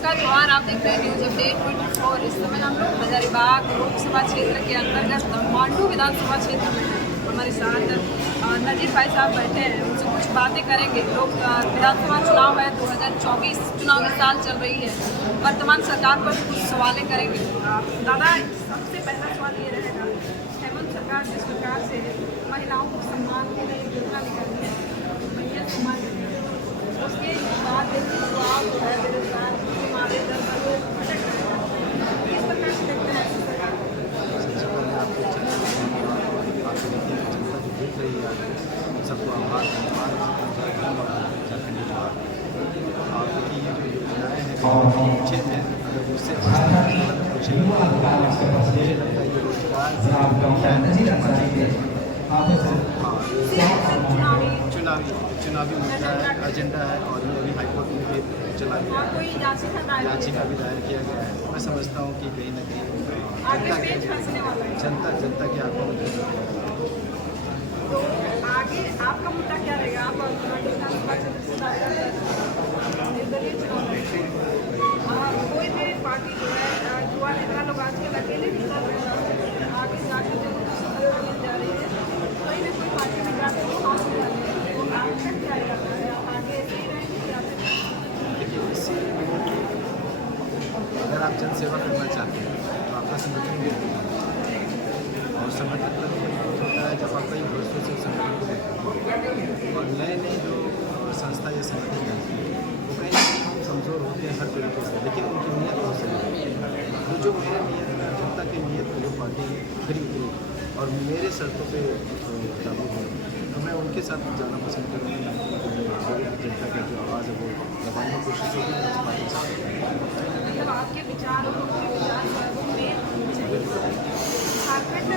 नमस्कार जवान, आप देख रहे हैं न्यूज अपडेट 24। इस समय हम लोग हजारीबाग लोकसभा क्षेत्र के अंतर्गत मांडू विधानसभा क्षेत्र में हैं। हमारे साथ नजीर भाई साहब बैठे हैं, उनसे कुछ बातें करेंगे। लोग विधानसभा चुनाव है, 2024 चुनाव की साल चल रही है। वर्तमान सरकार पर कुछ सवालें करेंगे। दादा, सबसे पहला सवाल ये रहेगा, हेमंत सरकार जिस प्रकार से महिलाओं को सम्मान के लिए योजना निकाली है, महिला सम्मान उसके बाद जो आप है बेरोजगार हमारे दर पर लोग भटक रहे हैं, किस प्रकार से देखते हैं सरकार? सबसे पहले आपको आपके देखिए जनता जो देख रही है सबको आभार धन्यवाद झारखंडी जवाब। और देखिए ये जो योजनाएँ हैं अच्छे हैं, अगर उससे मुझे लगता है ये रोजगार चुनावी मुद्दा है, एजेंडा है। और ये अभी हाईकोर्ट में भी चला गया है, याचिका भी दायर किया गया है। मैं समझता हूँ कि कहीं ना कहीं जनता की आंखों में तो आगे आपका मुद्दा क्या रहेगा? आप निर्दलीय चुनाव कोई भी पार्टी जो है युवा नेता लोग आजकल अकेले भी कर रहे हैं, आगे जाकर जब सरकार मिल जा रही है कोई ना कोई पार्टी में जाकर वो हाथ मिला रही है, तो आपका क्या इरादा है? आप आगे ऐसे ही रहेंगे क्या? अगर आप जनसेवा करना चाहते हैं तो आपका संगठन भी और संगठन होता है जब आप कई वर्षों से संगठन को देखते हैं और नए नए जो संस्था या संगठन बनती है वो कहीं ना कहीं कमज़ोर होते हैं हर तरीके से, लेकिन उनकी नीयत बहुत सही है। वो जो जनता की नीयत जो पार्टी खरी उतरी और मेरे शर्तों पे लागू है, तो मैं उनके साथ जाना पसंद करूँगा। जनता का जो आवाज़ है वो दबाने की कोशिश होगी उस पार्टी से। मतलब आपके विचार और उनके विचार वो मेल चाहिए। झारखंड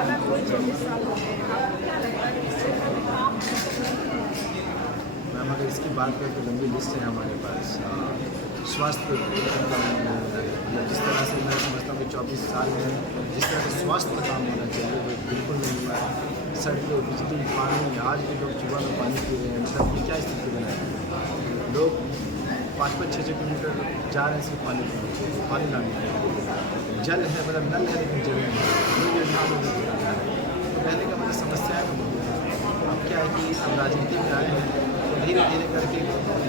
अगर कोई 24 साल हो गए, आपको क्या लगता है इस क्षेत्र में काम मैम अगर इसकी बात करें तो लंबी लिस्ट है हमारे पास। स्वास्थ्य जिस तरह से मैं समझता हूँ कि 24 साल में जिस तरह से स्वास्थ्य का काम होना चाहिए वो बिल्कुल नहीं हुआ है। सड़कें, बिजली, पानी, आज भी लोग सुबह में पानी पी रहे हैं, मतलब ये क्या स्थिति बनाई? लोग 5-5, 6-6 किलोमीटर जा रहे हैं सिर्फ पानी लाने के लिए। जल है, मतलब नल है लेकिन जल नहीं है। ये योजना में नहीं किया गया है। तो कहने का मतलब समस्याएँ तो बहुत है। अब क्या है कि हम राजनीति में आए हैं तो धीरे धीरे करके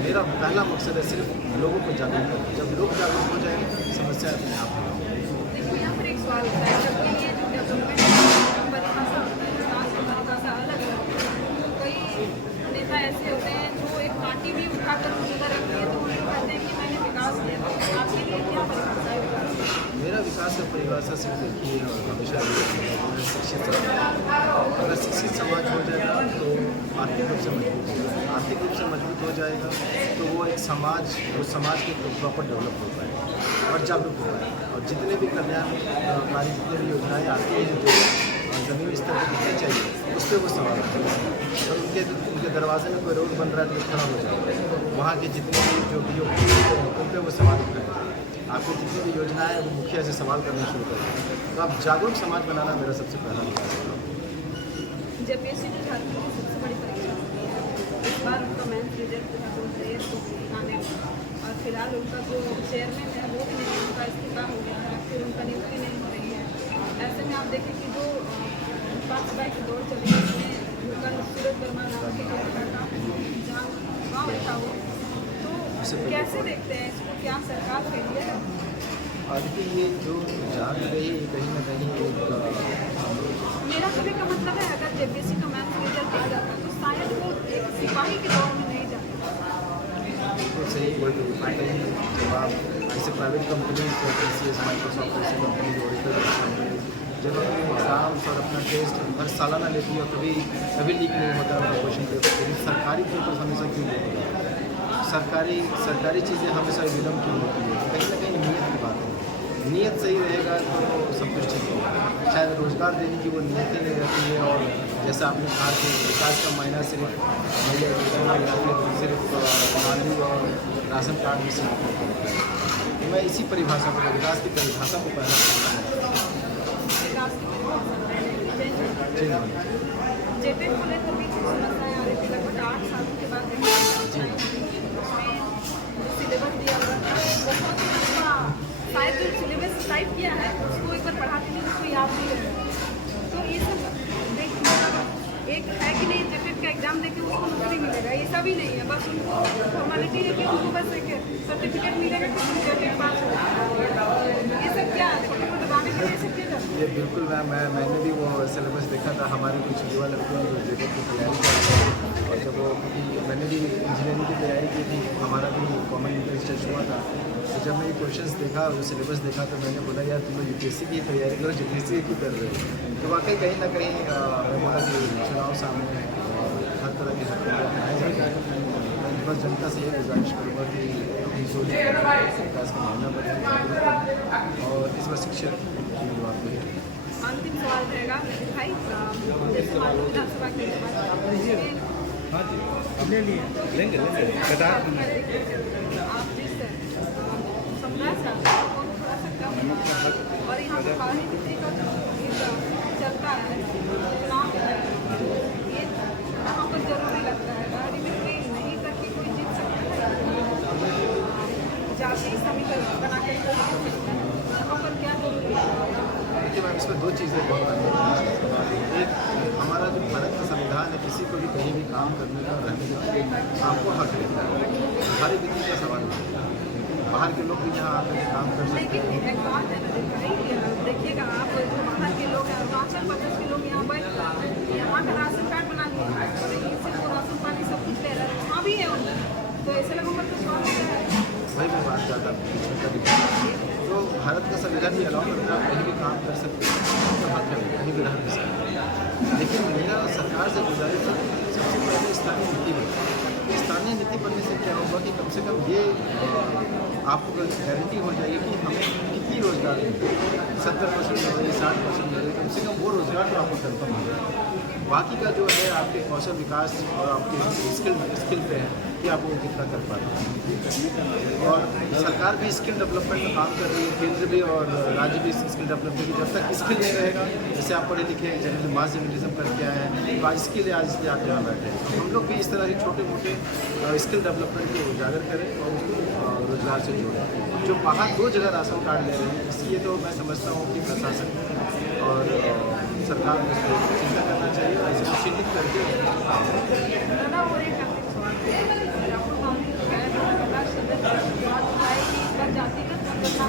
मेरा पहला मकसद है सिर्फ लोगों को जागरूक करना। जब लोग जागरूक हो जाएंगे समस्या अपने आप होगी। देखिए यहाँ पर एक सवाल होता है, जबकि ये जो डेवलपमेंट परिभाषा होता है, विकास की परिभाषा अलग है। कई नेता ऐसे होते हैं जो एक पार्टी भी उठाकर उधर रखती है तो उनको कहते हैं कि मैंने विकास किया। आपके लिए क्या परिभाषा है विकास? मेरा विकास का परिभाषा सिर्फ एक ही है और हमेशा शिक्षित समाज। अगर शिक्षित समाज हो जाएगा तो आर्थिक रूप से मजबूत हो जाएगा। आर्थिक रूप से मजबूत हो जाएगा तो वो एक समाज, वो समाज के प्रॉपर डेवलप हो पाएगा और जागरूक हो पाएगा। और जितने भी कल्याणकारी जितने भी योजनाएँ आती हैं जो ज़मीनी स्तर पर दिखनी चाहिए उस पर वो सवाल होता है। और उनके दरवाजे में कोई रोड बन रहा है तो खड़ा हो जाएगा। वहाँ के जितने भी जो BOP उन पर वो सवाल उठाएगा। आपकी जितनी भी योजनाएँ वो मुखिया से सवाल करना शुरू करें। तो आप जागरूक समाज बनाना मेरा सबसे पहला विकास है। जेपीएससी जो झारखंड की सबसे बड़ी परीक्षा होती है, इस बार उनका मेंस रिजल्ट जो तैयार को आने और फिलहाल उनका जो चेयरमैन है वो भी नहीं, उनका इस्तीफा हो गया है, फिर उनका नियुक्ति नहीं हो रही है। ऐसे में आप देखें कि जो 5 जुलाई की दौड़ चली है उसमें उनका सूरज वर्मा नाम के लड़का का जहाँ वहाँ बैठा हो, तो कैसे देखते हैं इसको? क्या सरकार फेलियर है? और देखिए ये जो जान रही है कहीं ना कहीं मेरा कहने का मतलब है अगर जेपीएससी का मेंस रिजल्ट आ जाता तो शायद वो एक सिपाही के दौर में नहीं जाता। तो सही कोई तो फायदा ही नहीं। जब आप ऐसे प्राइवेट कंपनी TCS, माइक्रोसॉफ्ट ऐसी कंपनी ओरेकल कंपनी जब अपने एग्ज़ाम्स और अपना टेस्ट हर सालाना लेती है कभी लीक नहीं होता उनका क्वेश्चन पेपर, लेकिन सरकारी पेपर हमेशा क्यों लीक होता है? सरकारी चीज़ें हमेशा विलम्ब क्यों होती है? कहीं ना कहीं नीयत की बात है। नीयत सही रहेगा तो सब कुछ ठीक होगा। शायद रोज़गार देने की वो नीयत ही नहीं रहती है। और जैसा आपने कहा कि विकास का मायना सिर्फ सिर्फ मानवी और राशन कार्ड में सिर्फ होता है। तो मैं इसी परिभाषा को, विकास की परिभाषा को पहले जेपीएम को लेकर भी कुछ समस्याएं आ रही थी लगभग 8 सालों के बाद उसमें सिलेबस दिया हुआ था टाइप किया है उसको एक बार पढ़ा दीजिए, उसको याद नहीं रहेगा। तो ये सब देख मतलब एक है कि नहीं जेटेट का एग्जाम देके उसको नौकरी मिलेगा, ऐसा भी नहीं है। बस उनको फॉर्मेलिटी है कि उनको बस एक सर्टिफिकेट मिलेगा कि तुम जेटेट पास हो। ये सब क्या है, छोटे मोटे गाने के लिए सब चीज़। ये बिल्कुल मैंने भी वो सिलेबस देखा था। हमारे कुछ युवा लड़कियों जो जेटेट की तैयारी कर रहे हैं, और जब वो मैंने भी इंजीनियरिंग की तैयारी की थी, हमारा भी कॉमन एंट्रेंस टेस्ट हुआ था। तो जब मैंने क्वेश्चंस देखा, वो सिलेबस देखा, तो मैंने बोला यार तुम लोग यूपीएससी की तैयारी करो, यूपीएससी की क्यों कर रहे हो। तो वाकई कहीं ना कहीं मैं बोला कि चुनाव सामने है और हर तरह के हथियार अपनाए जाते हैं। मैं बस जनता से ये गुजारिश करूँगा कि अपनी सोच विकास का मामला बदलें और इस बार शिक्षा की बात नहीं। अंतिम सवाल रहेगा भाई, जैसे मालूम विधानसभा के बाद हाँ जी, अपने लिए लेंगे कतार आप जिस समुदाय से आते हैं वो थोड़ा सा कम, और यहाँ पे बाहरी नीति का जो चलता है चुनाव है, ये यहाँ पर जरूरी लगता है। बाहरी नीति नहीं करके कोई जीत सकता है, जाति समीकरण बना के यहाँ पर क्या जरूरी है। देखिए मैम, इसमें दो चीज़ें बहुत महत्वपूर्ण। एक, हमारा जो भारत का संविधान है, किसी को भी कहीं भी काम करने का रहने का आपको हक देता है। बाहरी नीति का सवाल नहीं है, बाहर के लोग भी यहाँ आकर के काम कर सकते हैं। लेकिन एक बात है ना, देखिएगा आप जो बाहर के लोग हैं, अरुणाचल प्रदेश के लोग यहाँ बैठ यहाँ का राशन कार्ड बना लिए और यहीं से वो राशन पानी सब कुछ ले रहे हैं, वहाँ भी है उनका, तो ऐसे लोगों पर कुछ और होता है। वही मैं बात चाहता हूँ, तो भारत का संविधान भी अलाउ करता है, कहीं भी काम कर सकते हैं, तो हक है, कहीं भी रह भी सकते हैं। लेकिन मेरा सरकार से गुजारिश है, सबसे पहले स्थानीय नीति बने। स्थानीय नीति बनने से क्या होगा कि कम से कम ये आपको गारंटी हो जाएगी कि हमें कितनी रोजगार मिले, 70% मिले, 60% मिले, कम से कम वो रोजगार तो आपको कन्फर्म हो जाएगा। बाकी का जो है आपके कौशल विकास और आपके स्किल पे है कि आप वो कितना कर पाते हैं। और सरकार भी स्किल डेवलपमेंट में काम कर रही है, केंद्र भी और राज्य भी स्किल डेवलपमेंट की। जब तक स्किल नहीं रहेगा, जैसे आप पढ़े लिखे जर्नलिज्म मास जर्नलिज्म करके आए हैं, तो आज स्किल आज इसलिए आप यहाँ बैठे हैं। हम लोग भी इस तरह के छोटे मोटे स्किल डेवलपमेंट को उजागर करें और उसको रोजगार से जोड़ें। जो बाहर 2 जगह राशन कार्ड ले रहे हैं, इसलिए तो मैं समझता हूँ कि प्रशासन और सरकार को इस पर चिंता करना चाहिए और इसे चिन्हित करके दादा और एक अंतिम सवाल है, राहुल गांधी जो है लगातार बात उठाए कि इस बार जातिगत जनगणना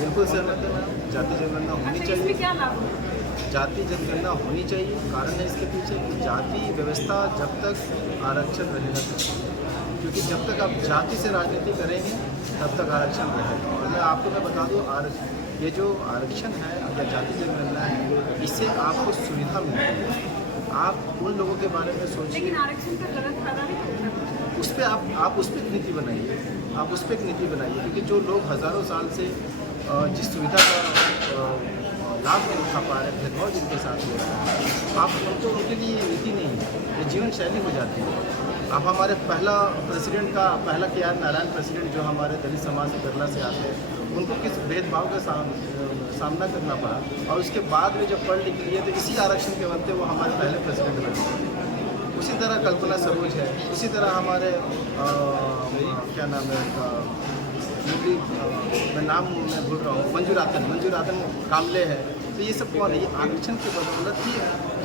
बिल्कुल सहमत है मैम, जाति जनगणना होनी इसमें चाहिए। क्या लाभ होगा? जाति जनगणना होनी चाहिए। कारण है इसके पीछे कि जाति व्यवस्था जब तक आरक्षण रहेगा तब, क्योंकि जब तक आप जाति से राजनीति करेंगे तब तक आरक्षण रहेगा। और मैं बता दूँ, ये जो आरक्षण है या जाति जनगणना है, इससे आपको सुविधा मिलती है। आप उन लोगों के बारे में सोचिए, लेकिन आरक्षण का गलत फायदा भी होता है। उस पर आप उस पर एक नीति बनाइए, आप उस पर एक नीति बनाइए, क्योंकि जो लोग हज़ारों साल से जिस सुविधा का लाभ नहीं उठा पा रहे, भेदभाव जिनके साथ हो रहा है, आप उनको उनके लिए ये नीति नहीं है, ये जीवन शैली हो जाती है। आप हमारे पहला KR नारायण प्रेसिडेंट जो हमारे दलित समाज से केरला से आते हैं, उनको किस भेदभाव का सामना करना पड़ा, और उसके बाद में जब पढ़ लिख लिए तो इसी आरक्षण के बनते वो हमारे पहले प्रेसिडेंट बने। उसी तरह कल्पना सरोज है, उसी तरह हमारे क्या नाम है मैं नाम मैं भूल रहा हूँ, मंजूरातन कामले है। तो ये सब कौन है? ये आरक्षण के बदौलत ही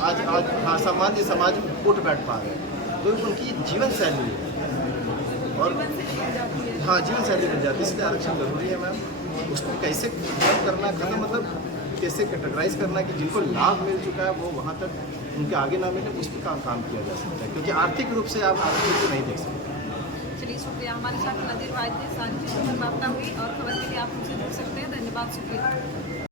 आज हाँ सामान्य समाज में उठ बैठ पा रहे हैं। तो उनकी जीवन शैली है और हाँ जीवन शैली बन जाती है, इसलिए आरक्षण जरूरी है मैम। उसको कैसे कम करना, खत्म मतलब कैसे कैटेगराइज करना कि जिनको लाभ मिल चुका है वो वहाँ तक उनके आगे ना मिले, उस पर काम किया जा सकता है, क्योंकि आर्थिक रूप से आप आरक्षण को नहीं देख सकते। चलिए शुक्रिया, हमारे साथ नज़ीर भाई थे, सारी चीज़ों पर वार्ता हुई और खबर के लिए आप हमसे जुड़ सकते हैं। धन्यवाद, शुक्रिया।